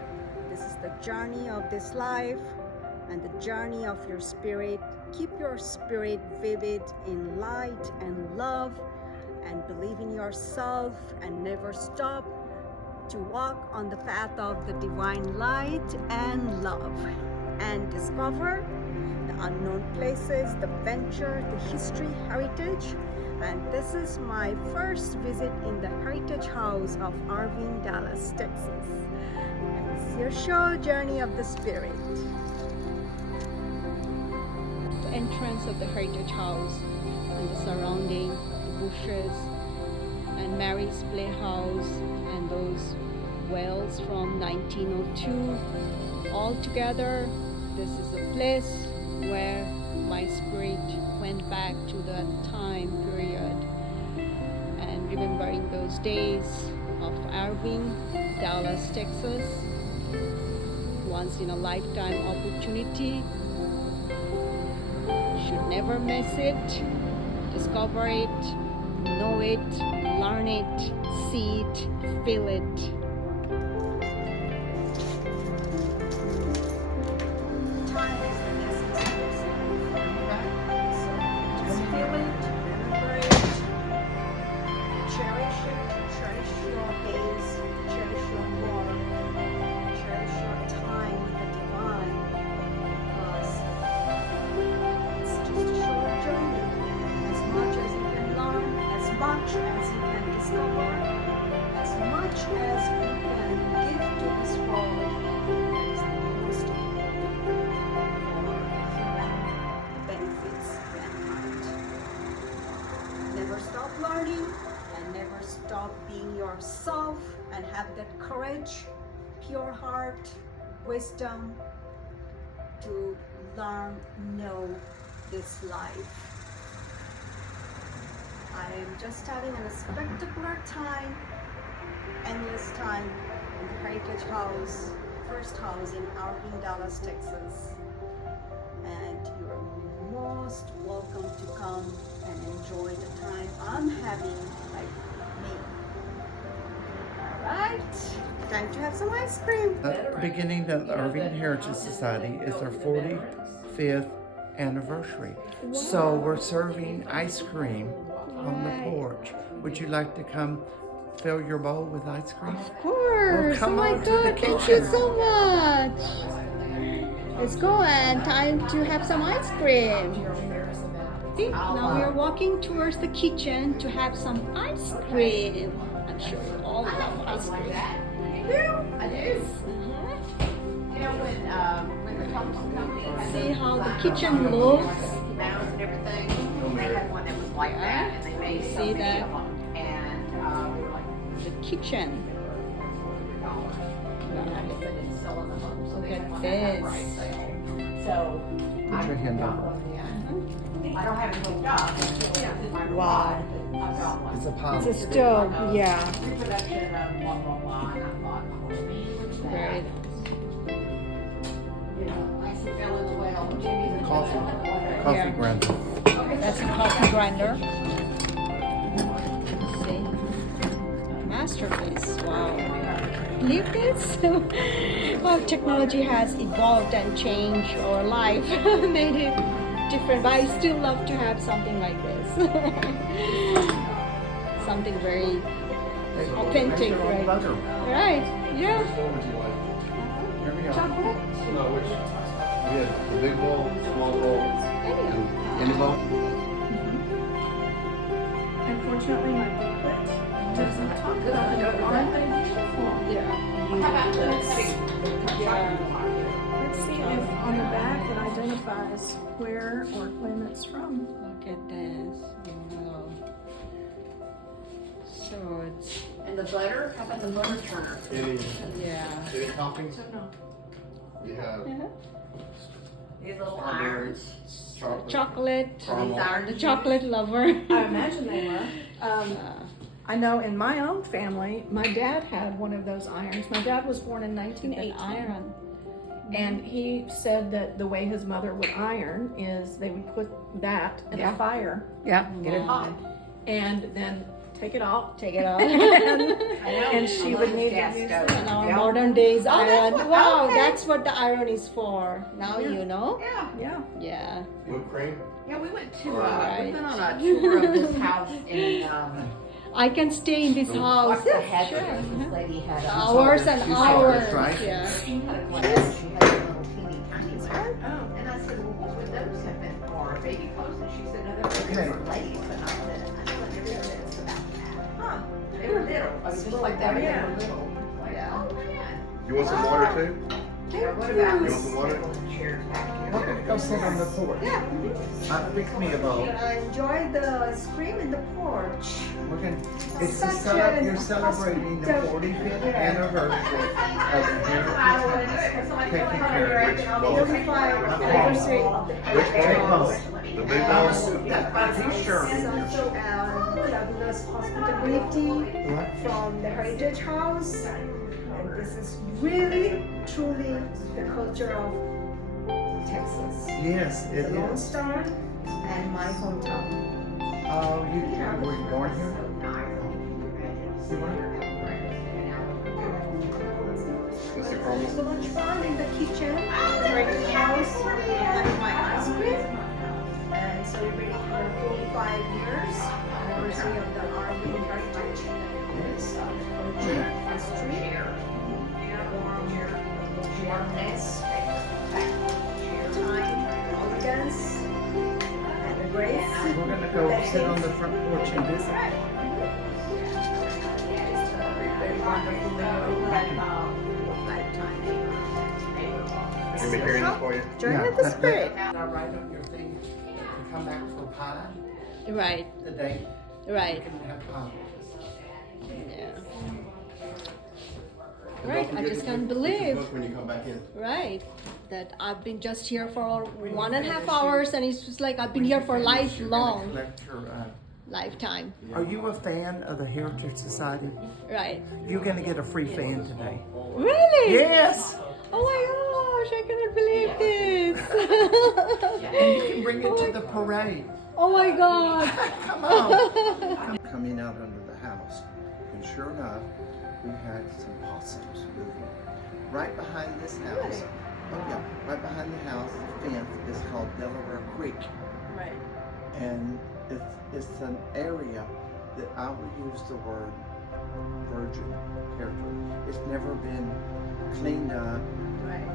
this is the journey of this life and the journey of your spirit. Keep your spirit vivid in light and love, and believe in yourself, and never stop to walk on the path of the divine light and love, and discover the unknown places, the venture, the history, heritage. And this is my first visit in the Heritage House of Irving, Dallas, Texas. And this is your show, Journey of the Spirit. The entrance of the Heritage House and the surrounding, the bushes, and Mary's Playhouse, and those wells from 1902. All together, this is a place where my spirit went back to that time period and remembering those days of Irving, Dallas, Texas. Once in a lifetime opportunity. Should never miss it. Discover it, know it, learn it, see it, feel it. Time is the essence of yourself. So just feel it, remember it, cherish your days, cherish your work, cherish your time with the divine, because it's just a short journey. As much as you can learn, as much as you can discover, as much as you can give to this world, that is the most important for human benefits mankind. Never stop learning and never stop being yourself, and have that courage, pure heart, wisdom to learn, know this life. I am just having a spectacular time endless time in the Heritage House, first house in Irving, Dallas, Texas. And you're most welcome to come and enjoy the time I'm having like me. Alright, time to have some ice cream. The beginning of the Irving Heritage Society is their 45th anniversary. So we're serving ice cream on the porch. Would you like to come fill your bowl with ice cream? Of course. come Oh my on to the God, thank you kitchen. so much. Let's go and time to have some ice cream. Now we are walking towards the kitchen to have some ice cream. I'm sure you all love ice cream. I do. You know, when the company had See how the kitchen looks. mounds and everything, they had one that was like that, and they made so See many that? of them. And we were like, The kitchen. they didn't sell in the home, so they Look had at one that had this. price sale. So Put your hand got up. one, yeah. I don't have it hooked up. Wow. I've got one. It's a pot. It's a stove, yeah. Reproduction of blah, blah, blah, and I thought, oh, man, look at Very that. You know, I see fell in the well, Jimmy's a Coffee. coffee. Coffee grinder. That's a coffee grinder. See? Masterpiece. Wow. Believe this? How technology has evolved and changed our life, made it different. But I still love to have something like this. Something very authentic, right? Butter. Right? Yeah. Which one would you like? Here we go. Chocolate? No, which? We had the big bowl, small bowl, and any bowl. Unfortunately, my booklet doesn't talk about the aren't they beautiful? Yeah. How about this? Let's see if on the back it identifies where or when it's from. Look at this. Wow. So it's, And the butter, how about the butter churner? Any yeah. toppings? No. We have These little strawberries, irons. chocolate, Chocolate. caramel. The chocolate lover. I imagine they were. I know in my own family, my dad had one of those irons. My dad was born in 1918. Iron. And he said that the way his mother would iron is they would put that in the fire Yeah, get it hot, and then take it off. Take it off. And she would need to use In it. our modern days that's iron. what- Wow, okay. that's what the iron is for. Now Yeah. you know. Yeah. Yeah. Whipped cream. Yeah, we went to, Right. we went on a tour of this house in, I can stay in this house. what's the head? This lady had a. Hours and You saw hours. this, right? Yeah. She had a glass, she had a little teeny tiny one. Oh. And I said, well, what would those have been for? Baby clothes? And she said, no, they're Okay. for ladies, but not that. I know what they're about that. Huh, they were little. I was just like that, they Yeah. were little. Like, oh, man. You want some water too? Yeah, what about You this want some water? table and chairs back here? We're gonna go sit on the porch. Pick me a bowl. Enjoy the scream in the porch. We're gonna, it's Such you're an celebrating the 45th anniversary of the Heritage House. Taking care of Which bowl? 45 anniversary of the Which Big bowl? bowl. The big bowl? Sure. Such fabulous hospitality What? from the Heritage House. And this is really, truly the culture of Texas. Yes, it The Lone is. Star and my hometown. Oh, you were born here? You were? Let's see, caramel. So much fun in the kitchen, the Heritage House, having my ice cream, and celebrating the 45 years anniversary of the Irving Heritage. Culture, history, warmness, time, elegance, and the grace. We're gonna go sit on the front porch and visit. Very wonderful memory. Lifetime. Can we hear anything for you? Join Yeah, with the that- spirit. Now write on your thing to come back for pie, Right. the date, you Right. can have pie. Yeah. And Right, don't I forget just to can't get your believe. book when you come back in. Right. That I've been just here for 1.5 hours, and it's just like I've been here for When you finish, lifelong. You're gonna collect your lifetime. Are you a fan of the Heritage Society? Right. You're gonna get a free fan today. Really? Yes! Oh my gosh, I cannot believe this. And you can bring it to the parade. Oh my God. Come on. Coming out under the house, and sure enough, we had some possums moving. Right behind this house, oh yeah, right behind the house, the fence is called Delaware Creek. Right. And it's an area that I would use the word virgin territory. It's never been cleaned up, Right.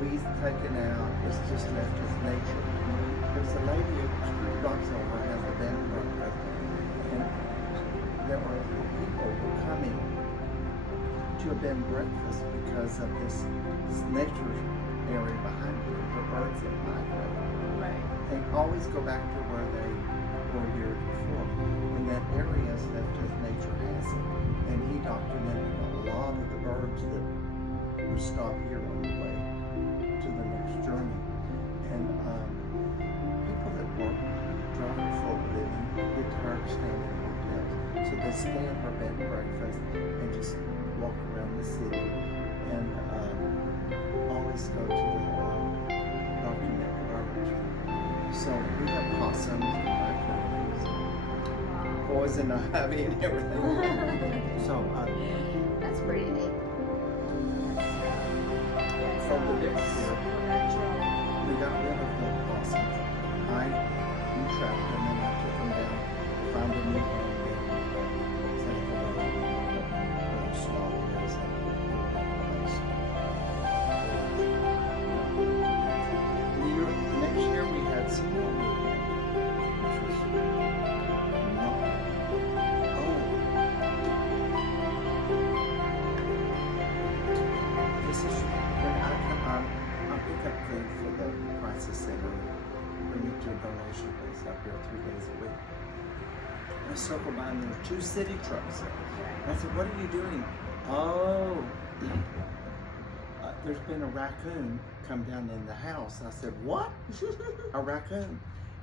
weeds taken out, it's just left as nature. There's a lady a few blocks over has a bed and breakfast, and there were people who were coming to a bed and breakfast because of this nature area behind it, the birds that migrate. Right. They always go back to where they were here before, and that area is left as nature has it. And he documented a lot of the birds that would stop here on the way to the next journey. And people that work, drive for a living, get tired of staying in hotels, so they stay in her bed and breakfast and just walk around the city and always go to the document birds. So we have possums and raccoons, poison ivy and everything. So That's pretty neat. from the next year, we got rid of the possums. We trapped them and I took them down, found a new home, the next year we had some more movement, which was not, this is when I pick up food for the crisis center, bring it to a donation place up here 3 days a week. I circle by and there were 2 city trucks. I said, what are you doing? Oh, there's been a raccoon come down in the house. I said, what? A raccoon?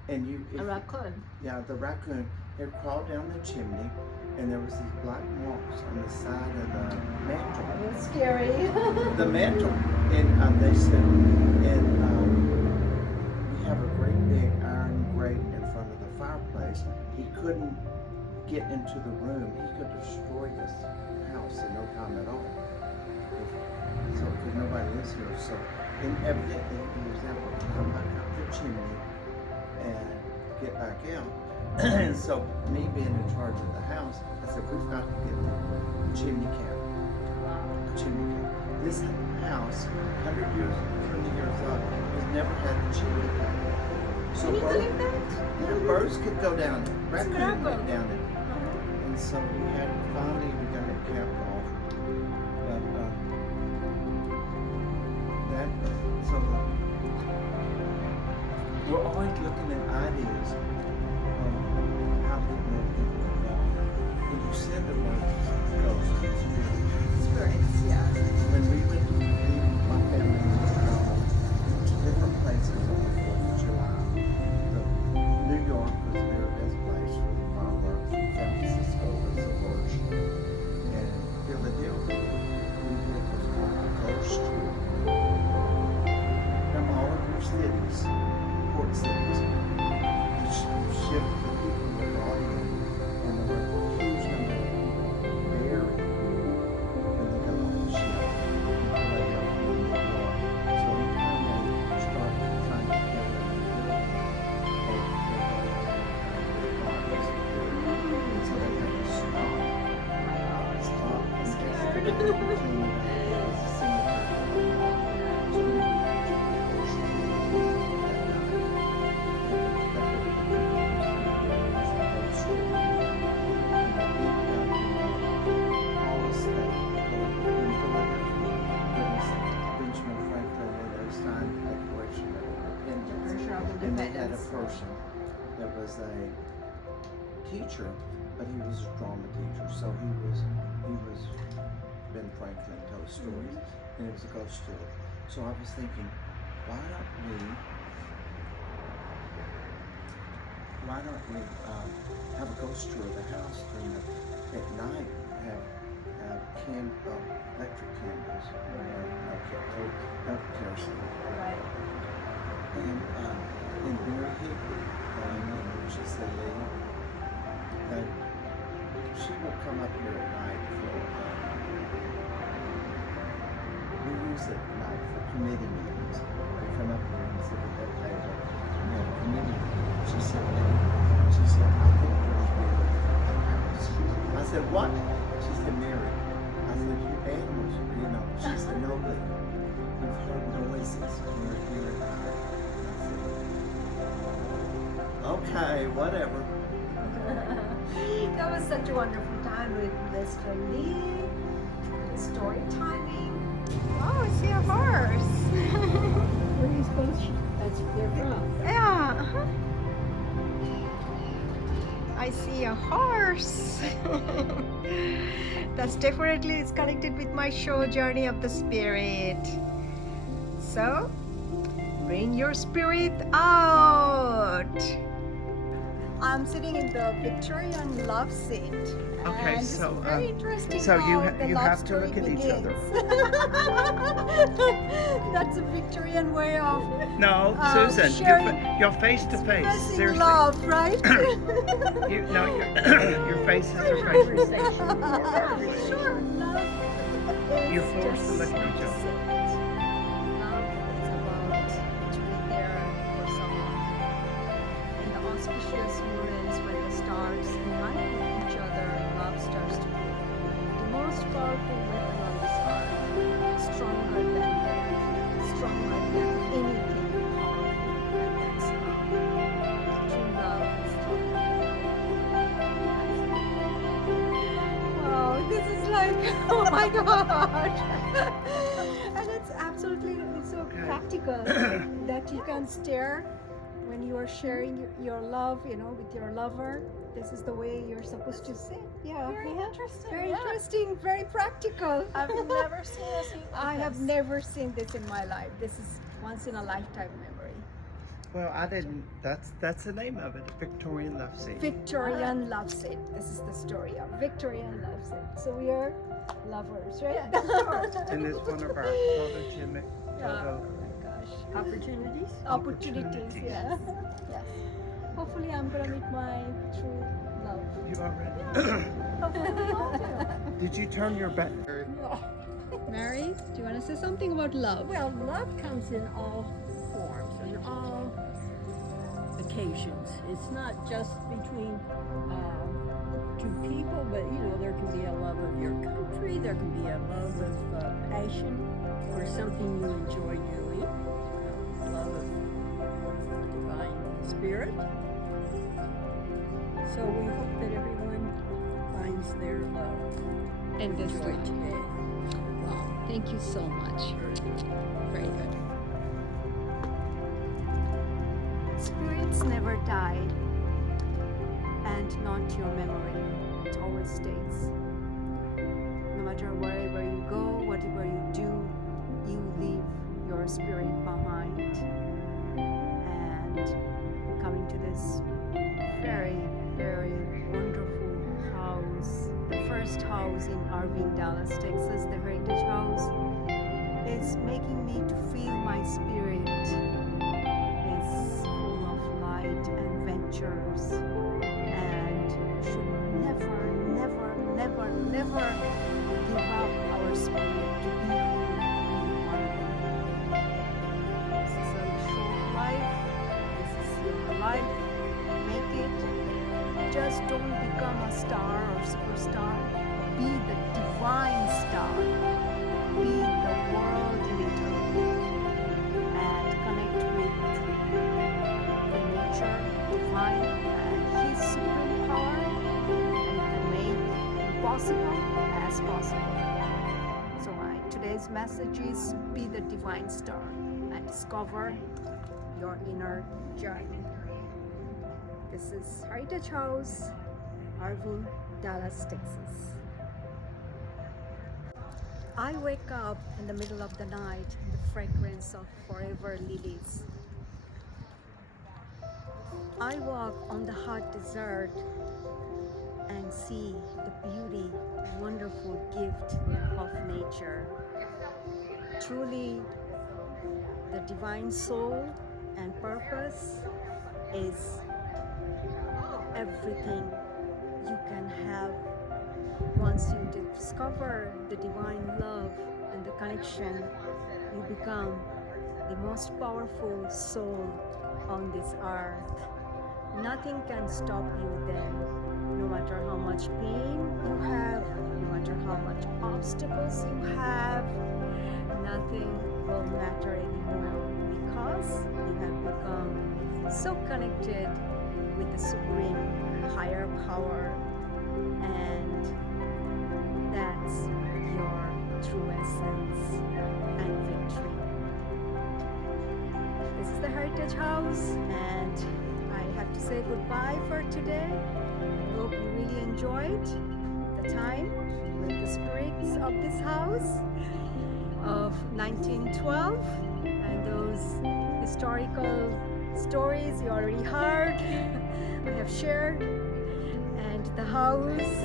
And A raccoon. yeah, the raccoon had crawled down the chimney, and there was these black marks on the side of the mantle. That's scary. The mantle. And they said, and we have a great big iron grate in front of the fireplace. He couldn't get into the room. He could destroy this house in no time at all. So, because nobody lives here. So, and evidently, he was able to come back up the chimney and get back out. And so, me being in charge of the house, I said, we've got to get a chimney cap. A chimney cap. This house, 100 years, 20 years old, has never had a chimney cap. So Can you believe that? the birds could go down it, raccoons miracle. went down it. And so finally we got it capped off. But we're always looking at ideas of how people know. When you said the word ghost, Spirits, yeah. when we went to my family to different places on the 4th of July, New York was the very best place for the fireworks, San Francisco was the worst, and Philadelphia, we did was called a ghost tour. From all of your cities, port cities, the ship the people were brought in, and there were a huge number of people buried when they got off the ship in Philadelphia, New York. So anytime they start trying to kill them, they go and so they had to stop and clean it up. It was a cemetery. So we and they had a person that was a teacher, but he was a drama teacher, so he was Ben Franklin told stories, and it was a ghost story. So I was thinking, why why don't we have a ghost tour of the house during at night? Have electric candles, no kerosene. Right. And Mary Hickory, which is the lead, she will come up here at night for, we use it at night for committee meetings. We come up here and sit at that table and have a committee meeting. She said, I think we're here at the house. I said, what? She said, Mary. I said, your animals, she said, no, but we've heard noises. We're here at night. Okay, whatever. That was such a wonderful time with Mr. Lee, storytelling. Oh, I see a horse. Where are you supposed they're from? Yeah. I see a horse. That's definitely it's connected with my show Journey of the Spirit. So, bring your spirit out. I'm sitting in the Victorian love seat. Okay, and so, it's very interesting so you how the you love have to story look at each other. begins. That's a Victorian way of No, Susan, sharing- you're face to face. expressing Seriously. love, right? Your faces are face. Sure, love. You're is forced to just look at each other. opposite. Love is about to be there for someone. In the auspicious moments when the stars unite with each other, love starts to grow. The most powerful weapon on this earth, stronger than death, stronger than anything powerful, and that's love. True love is stronger than wow, this is like, oh my gosh. And it's absolutely, it's so practical that you can stare when you are sharing your love, with your lover. This is the way you're supposed to sit. Yeah. Very interesting. Very yeah. interesting, very practical. I've never seen a scene like I have this. never seen this in my life. This is once in a lifetime memory. Well, I didn't. That's the name of it, Victorian love seat. Victorian love seat. This is the story of Victorian love seat. So we are lovers, right? And it's one of our photogenic photo. Oh my gosh. Opportunities? Opportunities, yeah. Yes. Hopefully I'm gonna meet my true love. You already? Hopefully we all do. Did you turn your back? Mary, do you want to say something about love? Well, love comes in all forms and all occasions. It's not just between two people, but there can be a love of your country, there can be a love of passion for something you enjoy doing, love of divine spirit. So we hope that everyone finds their love And this joy love. today. Wow, thank you so much. Very good. Spirits never die, and not your memory. It always stays. No matter wherever you go, whatever you do, you leave your spirit behind. And coming to this very, very wonderful house, the first house in Irving, Dallas, Texas, the Heritage House, is making me to feel my spirit is full of light and ventures, and should never, never, never, never give up our spirit to be who we want to be. This is a short life. This is your life. Make it. Just don't become a star or superstar. Be the divine star. Be the world leader. And connect with the nature, divine, and His supreme power. And you can make impossible as possible. So today's message is be the divine star and discover your inner journey. This is Heritage House, Irving, Dallas, Texas. I wake up in the middle of the night in the fragrance of forever lilies. I walk on the hot desert and see the beauty, wonderful gift of nature. Truly, the divine soul and purpose is everything you can have once you discover the divine love and the connection. You become the most powerful soul on this earth. Nothing can stop you then, no matter how much pain you have, no matter how much obstacles you have, nothing will matter anymore because you have become so connected with the supreme higher power, and that's your true essence and victory. This is the Heritage House, and I have to say goodbye for today. I hope you really enjoyed the time with the spirits of this house of 1912 and those historical stories you already heard. I have shared, and the house,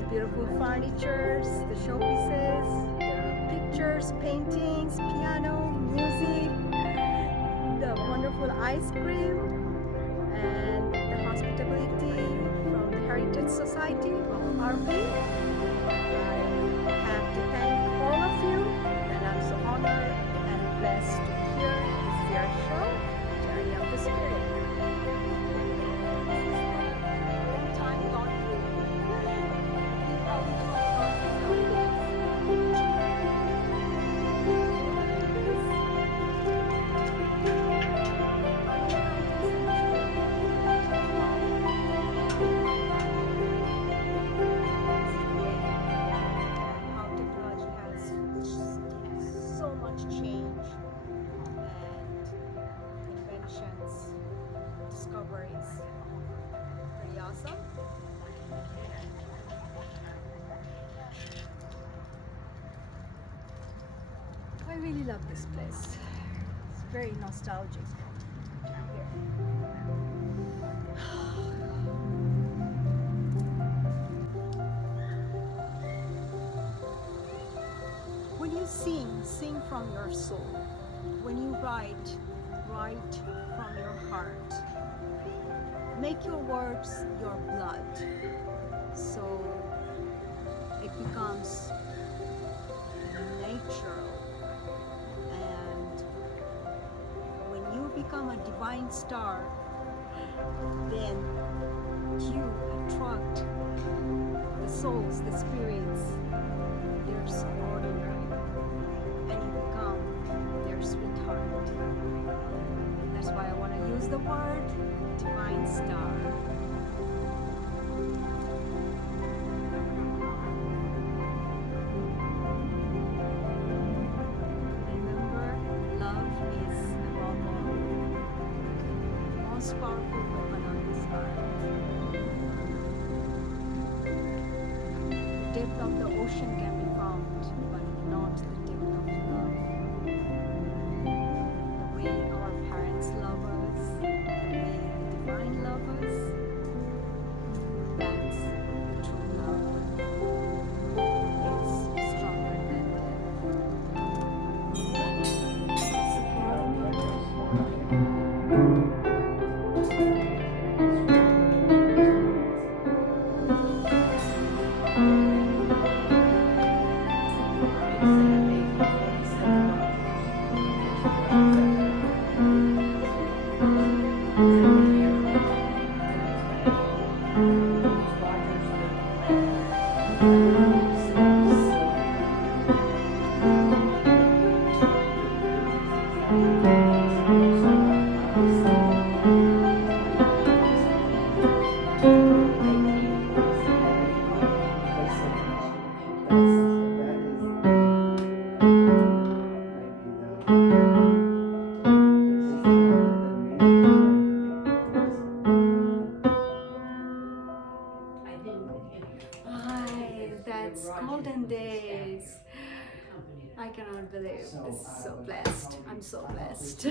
the beautiful furnitures, the showpieces, the pictures, paintings, piano, music, the wonderful ice cream, and the hospitality from the Heritage Society of Irving. I have to thank all of you, and I'm so honored and blessed to be here. This is your show, Journey of the Spirit. Time gone how technology has so much change and inventions, discoveries. Pretty awesome. I really love this place. It's very nostalgic. When you sing from your soul. When you write from your heart. Make your words your blood, so it becomes natural. And when you become a divine star, then you attract the souls, the spirits. They're so ordinary, and you become their sweetheart. That's why I want to use the word divine star. Remember, love is above all, the most powerful weapon on this earth. The depth of the ocean can be found, but not the depth of love. The way our parents love us, the way the divine love us, that's true love. It's stronger than that's golden days. I cannot believe this is so blessed. I'm so blessed.